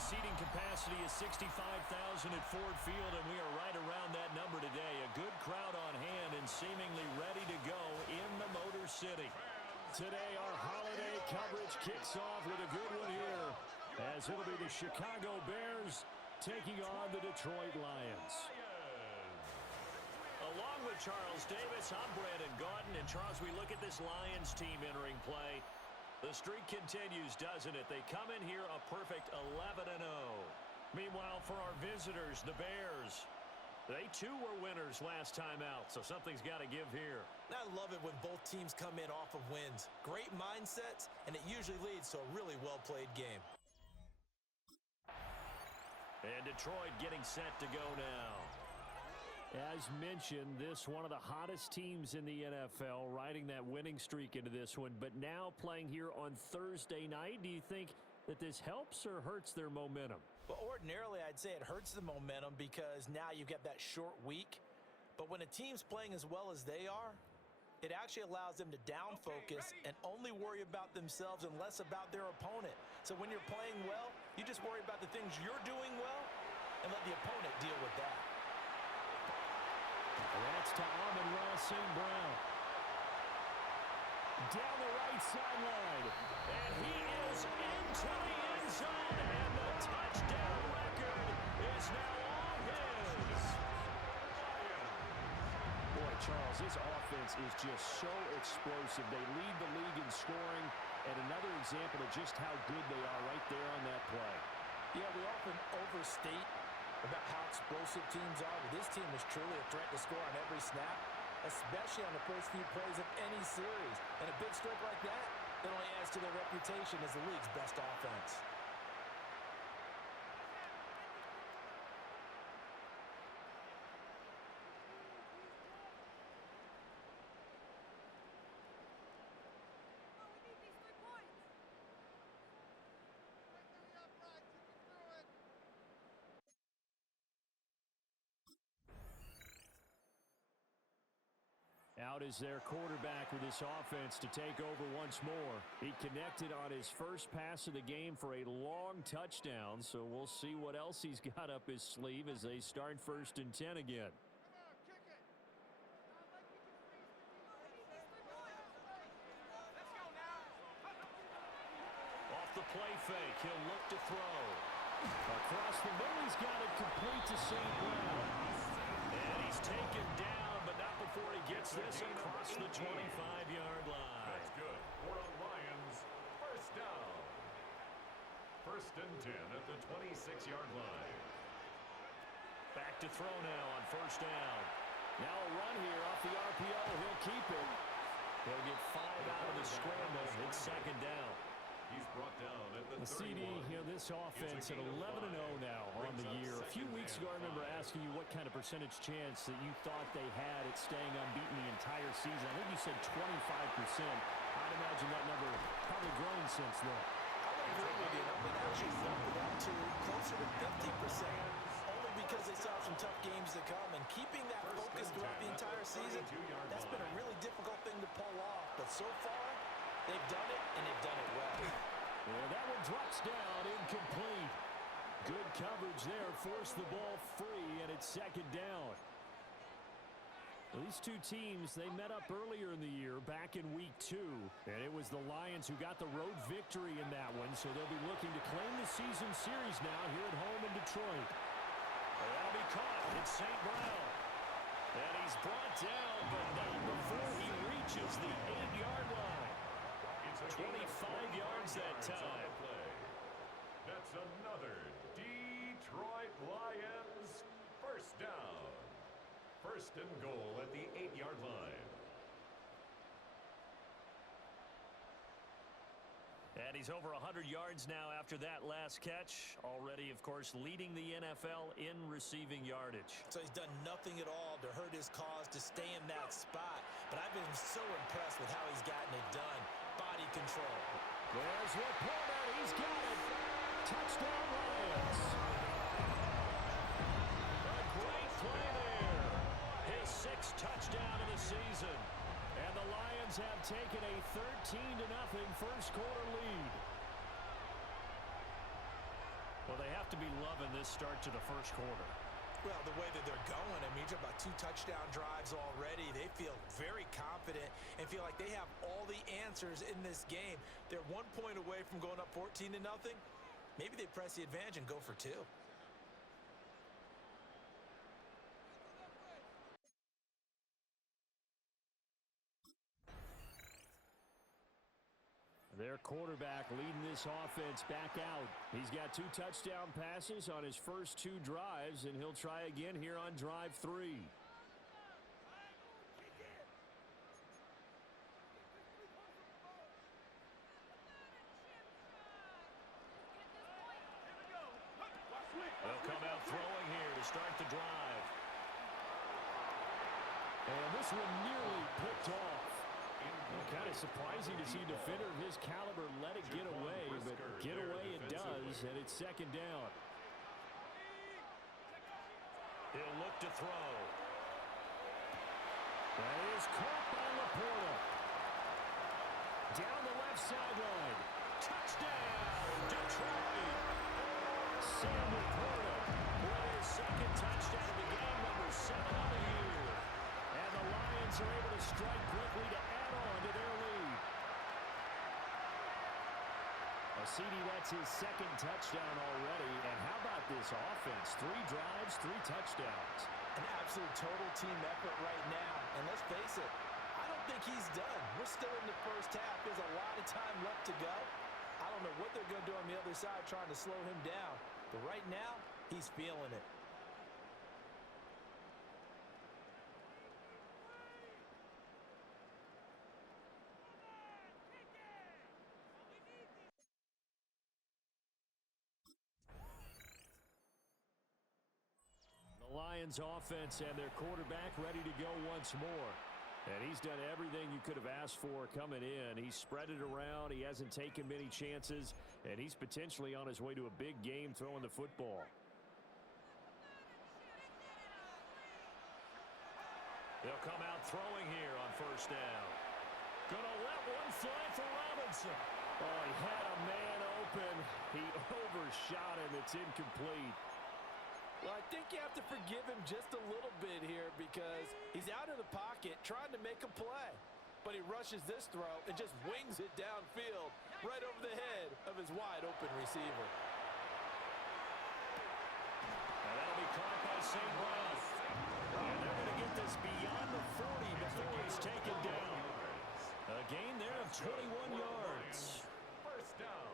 seating capacity is 65,000 at Ford Field, and we are right around that number today. A good crowd on hand and seemingly ready to go in the Motor City. Today, our holiday coverage kicks off with a good one here, as it'll be the Chicago Bears taking on the Detroit Lions. Along with Charles Davis, I'm Brandon Gaudin. And Charles, we look at this Lions team entering play. The streak continues, doesn't it? They come in here a perfect 11-0. Meanwhile, for our visitors, the Bears, they too were winners last time out, so something's got to give here. I love it when both teams come in off of wins. Great mindsets, and it usually leads to a really well-played game. And Detroit getting set to go now. As mentioned, this one of the hottest teams in the NFL, riding that winning streak into this one, but now playing here on Thursday night. Do you think that this helps or hurts their momentum? Well, ordinarily, I'd say it hurts the momentum because now you get that short week. But when a team's playing as well as they are, it actually allows them to down focus and only worry about themselves and less about their opponent. So when you're playing well, you just worry about the things you're doing well and let the opponent deal with that. That's to Amon-Ra St. Brown. Down the right sideline. And he is into the end zone. And the touchdown record is now all his. Boy, Charles, this offense is just so explosive. They lead the league in scoring. And another example of just how good they are right there on that play. Yeah, we often overstate about how explosive teams are, but this team is truly a threat to score on every snap, especially on the first few plays of any series. And a big streak like that, it only adds to their reputation as the league's best offense. Out is their quarterback with this offense to take over once more. He connected on his first pass of the game for a long touchdown, so we'll see what else he's got up his sleeve as they start 1st and 10 again. Off the play fake, he'll look to throw. Across the middle, he's got it complete to St. Brown. And he's taken down, but not before he gets this across the 25-yard line. That's good for a Lions first down. 1st and 10 at the 26-yard line. Back to throw now on 1st down. Now a run here off the RPO. He'll keep it. He'll get 5 out of the scramble. It's 2nd down. He's brought down at the 31. CD, this offense at 11-0 now on the year. A few weeks ago, I remember asking you what kind of percentage chance that you thought they had at staying unbeaten the entire season. I think you said 25%. I'd imagine that number probably grown since then. I would agree with you. It actually bumped it up to closer to 50%, only because they saw some tough games to come. And keeping that focus throughout the entire season, that's been a really difficult thing to pull off. But so far, they've done it, and they've done it well. And that one drops down, incomplete. Good coverage there, forced the ball free, and it's 2nd down. Well, these two teams, they met up earlier in the year, back in week 2. And it was the Lions who got the road victory in that one, so they'll be looking to claim the season series now here at home in Detroit. That'll be caught. It's St. Brown. And he's brought down, but not before he reaches the 8-yard line. 25 yards that time. That's another Detroit Lions first down. 1st and goal at the 8-yard line. And he's over 100 yards now after that last catch. Already, of course, leading the NFL in receiving yardage. So he's done nothing at all to hurt his cause to stay in that spot. But I've been so impressed with how he's gotten it done. Body control. There's Laporta. He's got it. Touchdown Lions. A great play there. His 6th touchdown of the season. And the Lions have taken a 13-0 first quarter lead. Well, they have to be loving this start to the first quarter. Well, the way that they're going, I mean, you're talking about 2 touchdown drives already. They feel very confident and feel like they have all the answers in this game. They're 1 point away from going up 14-0. Maybe they press the advantage and go for 2. Their quarterback leading this offense back out. He's got 2 touchdown passes on his first 2 drives, and he'll try again here on drive 3. They'll come out throwing here to start the drive. And this one nearly picked off. Kind of surprising to see a defender of his caliber let it get away, but get away it does, and it's second down. He'll look to throw. That is caught by Laporta. Down the left sideline. Touchdown, Detroit. Sam Laporta with his second touchdown of the game, number 7 on the year. And the Lions are able to strike quickly to add on to their lead. CD, that's his second touchdown already. And how about this offense? 3 drives, 3 touchdowns. An absolute total team effort right now. And let's face it, I don't think he's done. We're still in the first half. There's a lot of time left to go. I don't know what they're going to do on the other side trying to slow him down. But right now, he's feeling it. Lions offense and their quarterback ready to go once more. And he's done everything you could have asked for coming in. He's spread it around. He hasn't taken many chances. And he's potentially on his way to a big game throwing the football. They'll come out throwing here on first down. Gonna let one fly for Robinson. Oh, he had a man open. He overshot him. It's incomplete. Well, I think you have to forgive him just a little bit here because he's out of the pocket trying to make a play. But he rushes this throw and just wings it downfield right over the head of his wide-open receiver. And that'll be caught by St. Brown. And they're going to get this beyond the 40 before he's taken down. A gain there of 21 yards. First down.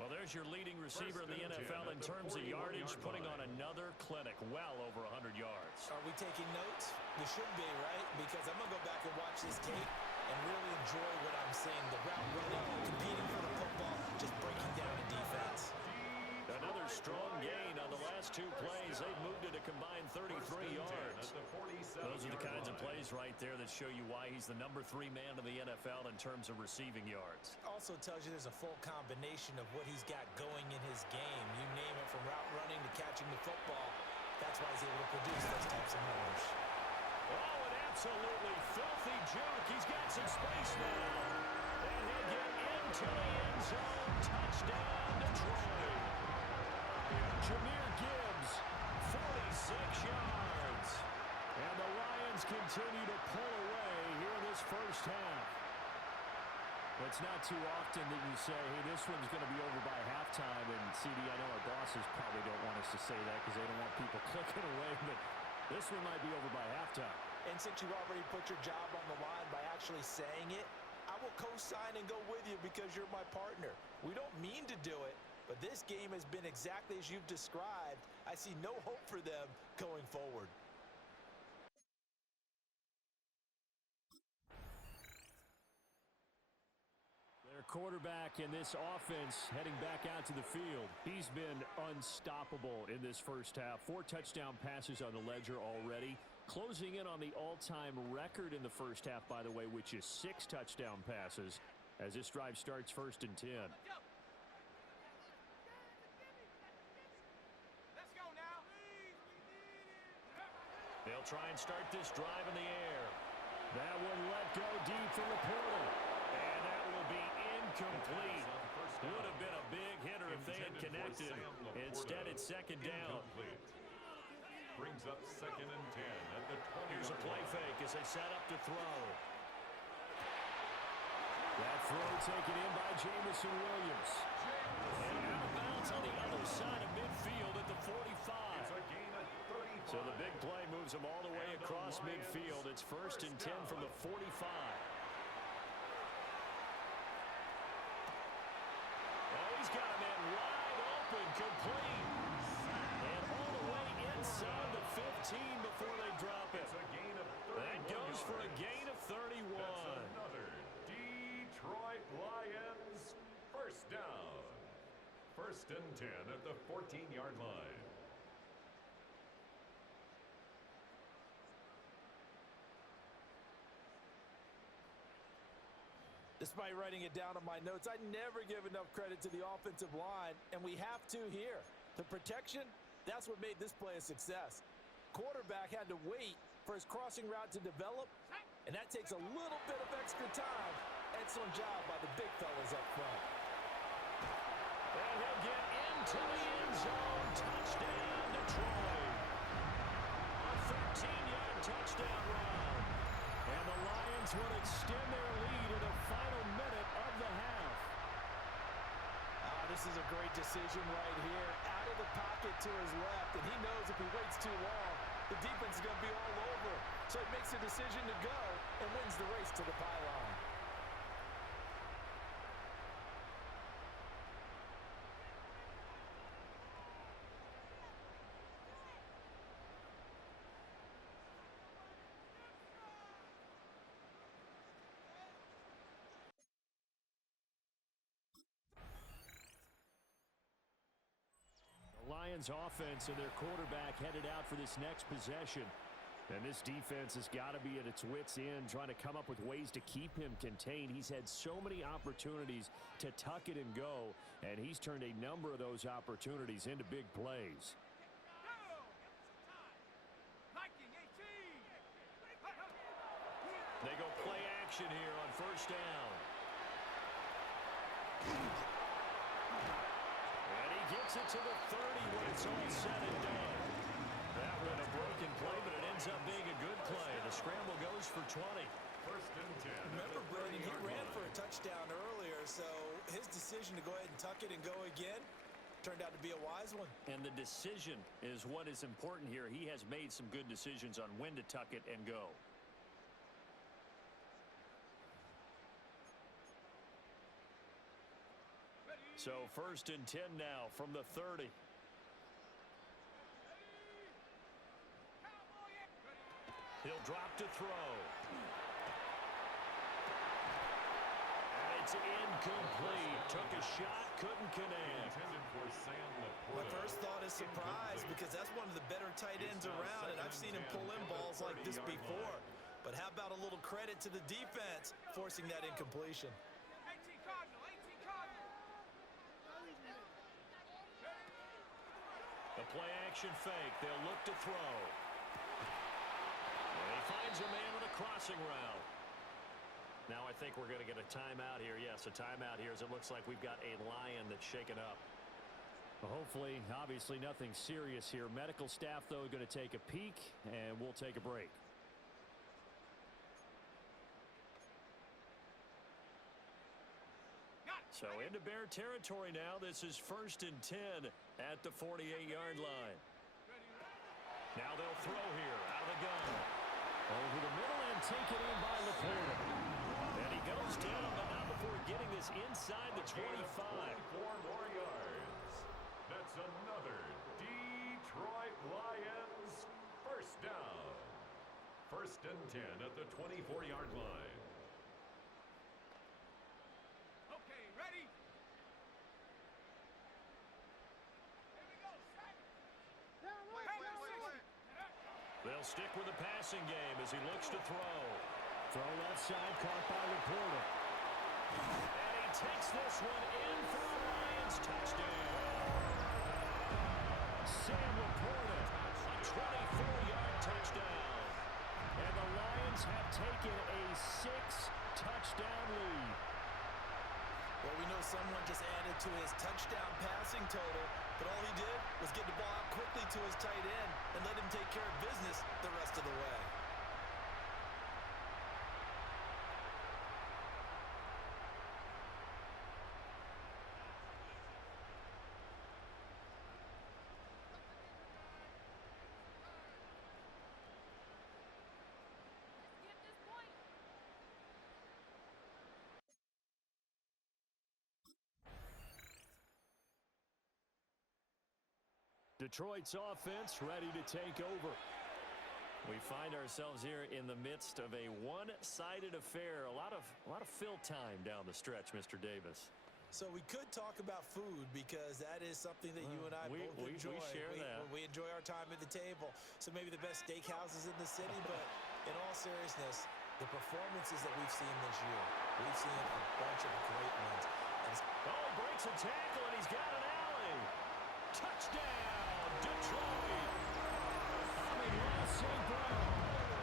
Well, there's your leading receiver in the NFL in terms of yardage, putting on another clinic, well over 100 yards. Are we taking notes? We should be, right? Because I'm going to go back and watch this tape and really enjoy what I'm seeing. The route running, competing for the football, just breaking down the defense. Another strong gain on the last 2 plays. They've moved it a combined 33 yards. Those are the kinds of plays right there that show you why he's the number 3 man in the NFL in terms of receiving yards. Also tells you there's a full combination of what he's got going in his game. You name it, from route running to catching the football. That's why he's able to produce those types of numbers. Oh, an absolutely filthy juke. He's got some space now. And he'll get into the end zone. Touchdown, Detroit. Jahmyr Gibbs, 46 yards. And the Lions continue to pull away here in this first half. It's not too often that you say, hey, this one's going to be over by halftime. And, CD, I know our bosses probably don't want us to say that because they don't want people clicking away. But this one might be over by halftime. And since you already put your job on the line by actually saying it, I will co-sign and go with you because you're my partner. We don't mean to do it, but this game has been exactly as you've described. I see no hope for them going forward. Their quarterback in this offense heading back out to the field. He's been unstoppable in this first half. 4 touchdown passes on the ledger already. Closing in on the all-time record in the first half, by the way, which is 6 touchdown passes as this drive starts first and 10. They'll try and start this drive in the air. That one let go deep for Laporta. And that will be incomplete. down. Would have been a big hitter if they had connected. Instead, it's second down. Incomplete. Brings up 2nd and 10 at the 20. Here's a play fake as they set up to throw. That throw taken in by Jamison Williams. And out of bounds on the other side of midfield at the 45. It's a gain of 35. So the big play moves them all the way across midfield. It's 1st and 10 from the 45. Oh, he's got a man wide open, complete. And all the way inside the 15 before they drop it. It's a gain of 31. That goes for a gain of 31. That's another Detroit Lions first down. 1st and 10 at the 14-yard line. Despite writing it down on my notes, I never give enough credit to the offensive line, and we have to here. The protection, that's what made this play a success. Quarterback had to wait for his crossing route to develop, and that takes a little bit of extra time. Excellent job by the big fellas up front. And he'll get into the end zone. Touchdown, Detroit. A 13-yard touchdown run. And the Lions will extend their lead in the final minute of the half. This is a great decision right here. Out of the pocket to his left, and he knows if he waits too long, the defense is going to be all over. So he makes a decision to go and wins the race to the pylon. Lions offense and their quarterback headed out for this next possession. And this defense has got to be at its wits' end, trying to come up with ways to keep him contained. He's had so many opportunities to tuck it and go, and he's turned a number of those opportunities into big plays. They go play action here on 1st down. Gets it to the 30 when it's all said and done. That was a broken play, but it ends up being a good play. The scramble goes for 20. 1st and 10. Remember, Brandon, he ran for a touchdown earlier, so his decision to go ahead and tuck it and go again turned out to be a wise one. And the decision is what is important here. He has made some good decisions on when to tuck it and go. So 1st and 10 now from the 30. He'll drop to throw. And it's incomplete. Took a shot, couldn't connect. My first thought is surprise, because that's one of the better tight ends around, and I've seen him pull in balls like this before. But how about a little credit to the defense forcing that incompletion? The play action fake. They'll look to throw. And he finds a man on a crossing route. Now I think we're going to get a timeout here. Yes, a timeout here, as it looks like we've got a Lion that's shaken up. Well, hopefully, obviously nothing serious here. Medical staff, though, going to take a peek, and we'll take a break. So into Bear territory now. This is 1st and 10 at the 48-yard line. Now they'll throw here out of the gun. Over the middle and taken in by Laporta. And he goes down, but not before getting this inside the 25. 4 more yards. That's another Detroit Lions first down. 1st and 10 at the 24-yard line. They'll stick with the passing game as he looks to throw. Throw left side, caught by Laporta. And he takes this one in for a Lions touchdown. Sam Laporta, a 24-yard touchdown. And the Lions have taken a 6-touchdown lead. Well, we know someone just added to his touchdown passing total, but all he did was get the ball out quickly to his tight end and let him take care of business the rest of the way. Detroit's offense ready to take over. We find ourselves here in the midst of a one-sided affair. A lot of fill time down the stretch, Mr. Davis. So we could talk about food because that is something that you and I both enjoy. We share that. We enjoy our time at the table. So maybe the best steakhouses in the city, but in all seriousness, the performances that we've seen this year, we've seen a bunch of great ones. Oh, he breaks a tackle and he's got an alley. Touchdown, Detroit. Amon St. Brown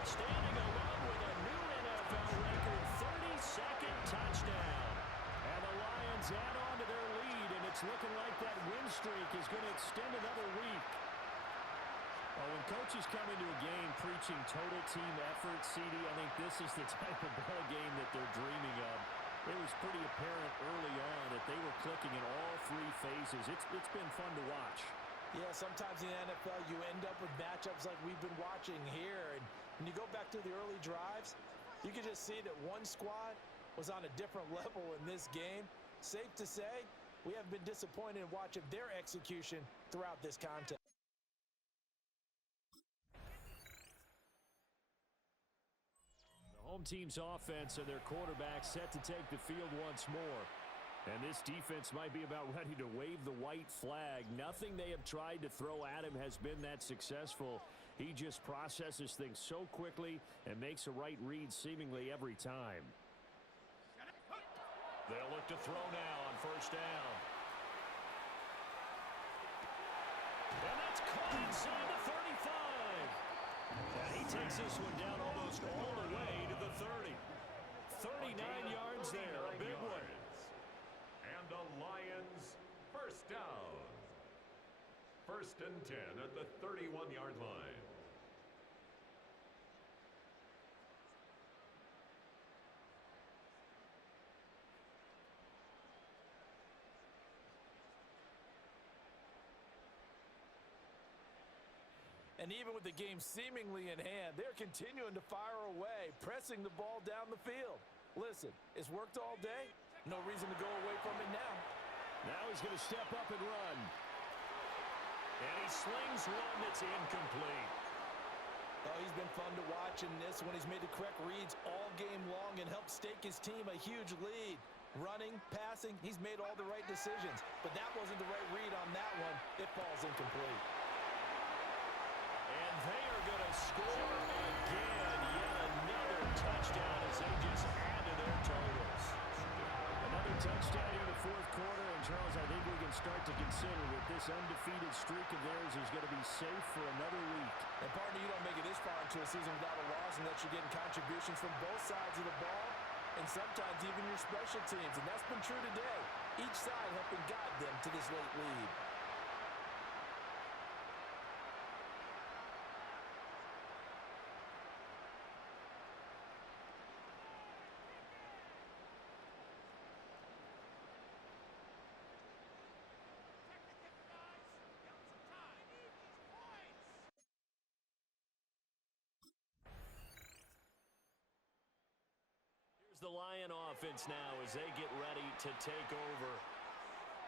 standing alone with a new NFL record 32nd touchdown. And the Lions add on to their lead, and it's looking like that win streak is going to extend another week. Well, when coaches come into a game preaching total team effort, CD, I think this is the type of ball game that they're dreaming of. It was pretty apparent early on that they were clicking in all three phases. It's been fun to watch. Yeah, sometimes in the NFL you end up with matchups like we've been watching here. And when you go back to the early drives, you can just see that one squad was on a different level in this game. Safe to say, we have been disappointed in watching their execution throughout this contest. Home team's offense and their quarterback set to take the field once more. And this defense might be about ready to wave the white flag. Nothing they have tried to throw at him has been that successful. He just processes things so quickly and makes a right read seemingly every time. They'll look to throw now on first down. And that's caught inside the 35. And he takes this one down almost all the way to the 30. 39 yards there, a big one. And the Lions first down. First and 10 at the 31-yard line. And even with the game seemingly in hand, they're continuing to fire away, pressing the ball down the field. Listen, it's worked all day. No reason to go away from it now. Now he's going to step up and run. And he slings one that's incomplete. Oh, he's been fun to watch in this when he's made the correct reads all game long and helped stake his team a huge lead. Running, passing, he's made all the right decisions. But that wasn't the right read on that one. It falls incomplete. And they are going to score again. Yet another touchdown as they just add to their totals. Another touchdown here in the fourth quarter. And, Charles, I think we can start to consider that this undefeated streak of theirs is going to be safe for another week. And, partner, you don't make it this far into a season without a loss unless you're getting contributions from both sides of the ball and sometimes even your special teams. And that's been true today. Each side helping guide them to this late lead. The Lion offense now as they get ready to take over.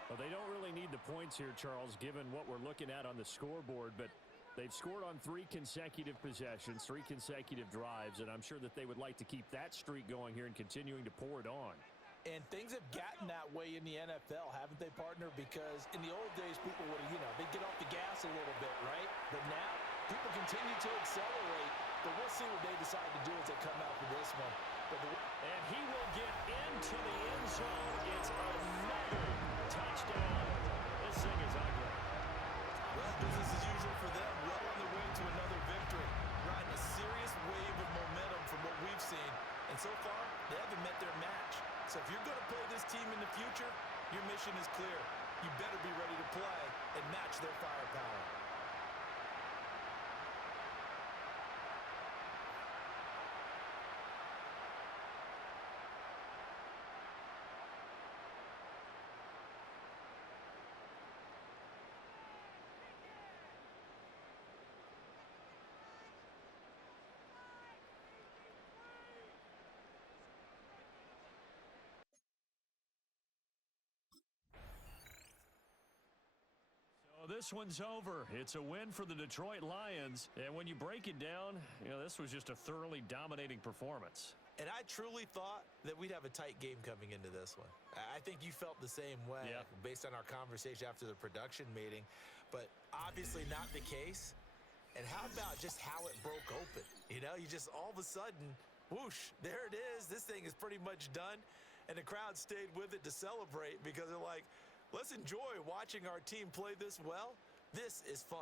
Well, they don't really need the points here, Charles, given what we're looking at on the scoreboard, but they've scored on 3 consecutive possessions, 3 consecutive drives, and I'm sure that they would like to keep that streak going here and continuing to pour it on. And things have gotten that way in the NFL, haven't they, partner? Because in the old days, people would, they'd get off the gas a little bit, right? But now, people continue to accelerate, but we'll see what they decide to do as they come out for this one. And he will get into the end zone. It's another touchdown. This thing is ugly. Well, business as usual for them. Well on their way to another victory. Riding a serious wave of momentum from what we've seen. And so far, they haven't met their match. So if you're going to play this team in the future, Your mission is clear. You better be ready to play and match their firepower. This one's over. It's a win for the Detroit Lions. And when you break it down, this was just a thoroughly dominating performance. And I truly thought that we'd have a tight game coming into this one. I think you felt the same way based on our conversation after the production meeting, but obviously not the case. And how about just how it broke open? You just all of a sudden, whoosh, there it is. This thing is pretty much done. And the crowd stayed with it to celebrate because they're like, let's enjoy watching our team play this well. This is fun.